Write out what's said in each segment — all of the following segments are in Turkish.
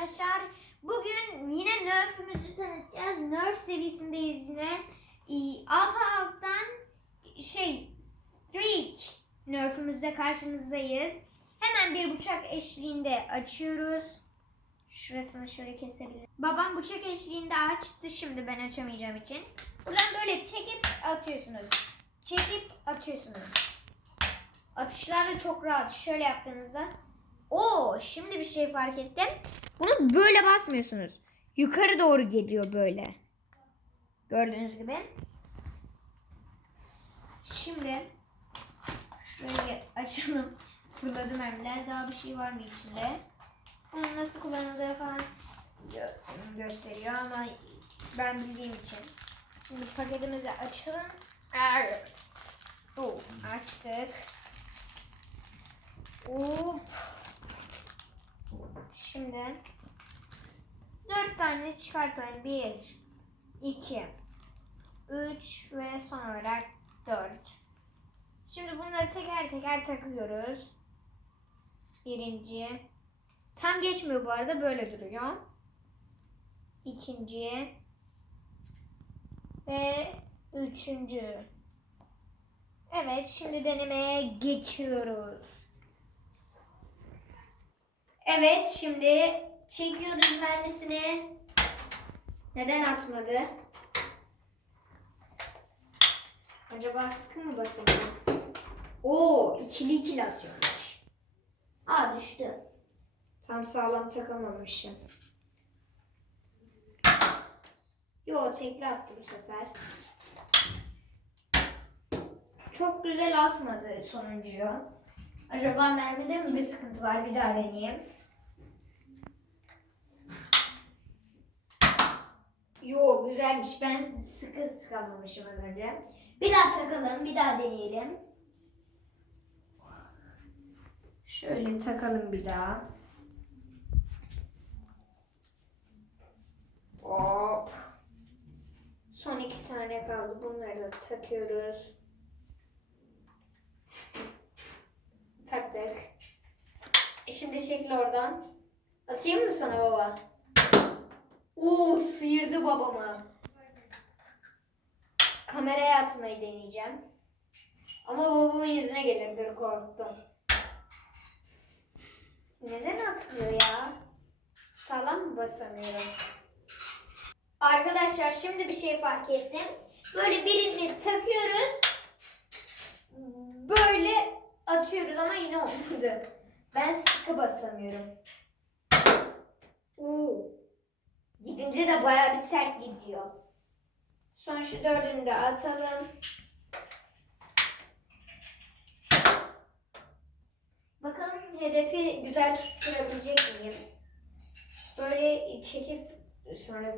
arkadaşlar. Bugün yine Nerf'ümüzü tanıtacağız. Nerf serisindeyiz yine. Ee, Alt alttan şey Streak Nerf'ümüzle karşınızdayız. Hemen bir bıçak eşliğinde açıyoruz. Şurasını şöyle kesebilirim. Babam bıçak eşliğinde açtı şimdi ben açamayacağım için. Buradan böyle çekip atıyorsunuz. Çekip atıyorsunuz. Atışlar da çok rahat. Şöyle yaptığınızda. Oo, şimdi bir şey fark ettim. Bunu böyle basmıyorsunuz. Yukarı doğru geliyor böyle. Gördüğünüz gibi. Şimdi şurayı açalım. Fırladı mermiler. Daha bir şey var mı içinde? Onun nasıl kullanıldığı falan gö- gösteriyor ama ben bildiğim için. Şimdi paketimizi açalım. Oo, açtık. Hop. Şimdi dört tane çıkartalım. Bir, iki, üç ve son olarak dört. Şimdi bunları teker teker takıyoruz. Birinci. Tam geçmiyor bu arada böyle duruyor. İkinci. Ve üçüncü. Evet şimdi denemeye geçiyoruz. Evet şimdi çekiyoruz mermisini. Neden atmadı? Acaba sıkı mı basıldı? Oo ikili ikili atıyormuş. Aa düştü. Tam sağlam takamamışım. Yo tekli attı bu sefer. Çok güzel atmadı sonuncuyu. Acaba mermide mi bir sıkıntı var? Bir daha deneyeyim. Yo güzelmiş. Ben sıkı sıkamamışım az önce. Bir daha takalım. Bir daha deneyelim. Şöyle takalım bir daha. Hop. Son iki tane kaldı. Bunları da takıyoruz. Taktık. E şimdi çekil oradan. Atayım mı sana baba? Oo sıyırdı babamı. Kameraya atmayı deneyeceğim. Ama babamın yüzüne gelirdir korktum. Neden atmıyor ya? Sağlam mı basamıyorum? Arkadaşlar şimdi bir şey fark ettim. Böyle birini takıyoruz. Böyle atıyoruz ama yine olmadı. Ben sıkı basamıyorum. Oo. Gidince de bayağı bir sert gidiyor. Son şu dördünü de atalım. Bakalım hedefi güzel tutturabilecek miyim? Böyle çekip sonra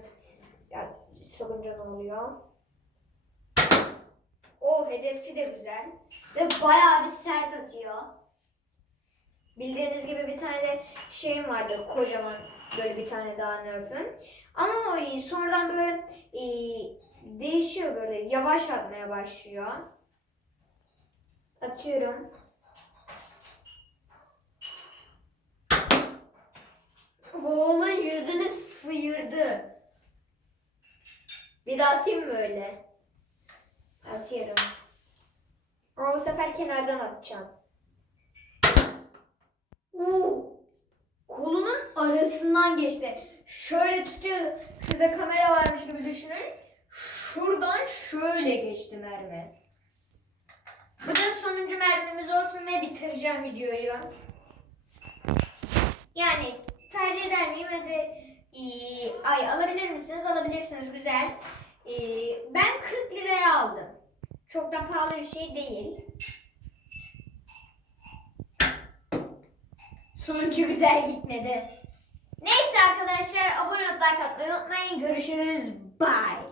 ya sokunca ne oluyor? O hedefi de güzel. Ve bayağı bir sert atıyor. Bildiğiniz gibi bir tane de şeyim vardı kocaman böyle bir tane daha nerf'üm. Ama o sonradan böyle e, değişiyor böyle yavaş atmaya başlıyor. Atıyorum. Oğlun yüzünü sıyırdı. Bir daha atayım mı öyle? Atıyorum. Ama bu sefer kenardan atacağım. Oo! Kolunun arasından geçti. Şöyle tutuyor. Şurada kamera varmış gibi düşünün. Şuradan şöyle geçti mermi. Bu da sonuncu mermimiz olsun ve bitireceğim videoyu. Yani tercih eder miyim? Hadi ee, ay alabilir misiniz? Alabilirsiniz. Güzel. Ee, ben 40 liraya aldım. Çok da pahalı bir şey değil. Sonucu güzel gitmedi. Neyse arkadaşlar abone olup like unutmayın. Görüşürüz. Bye.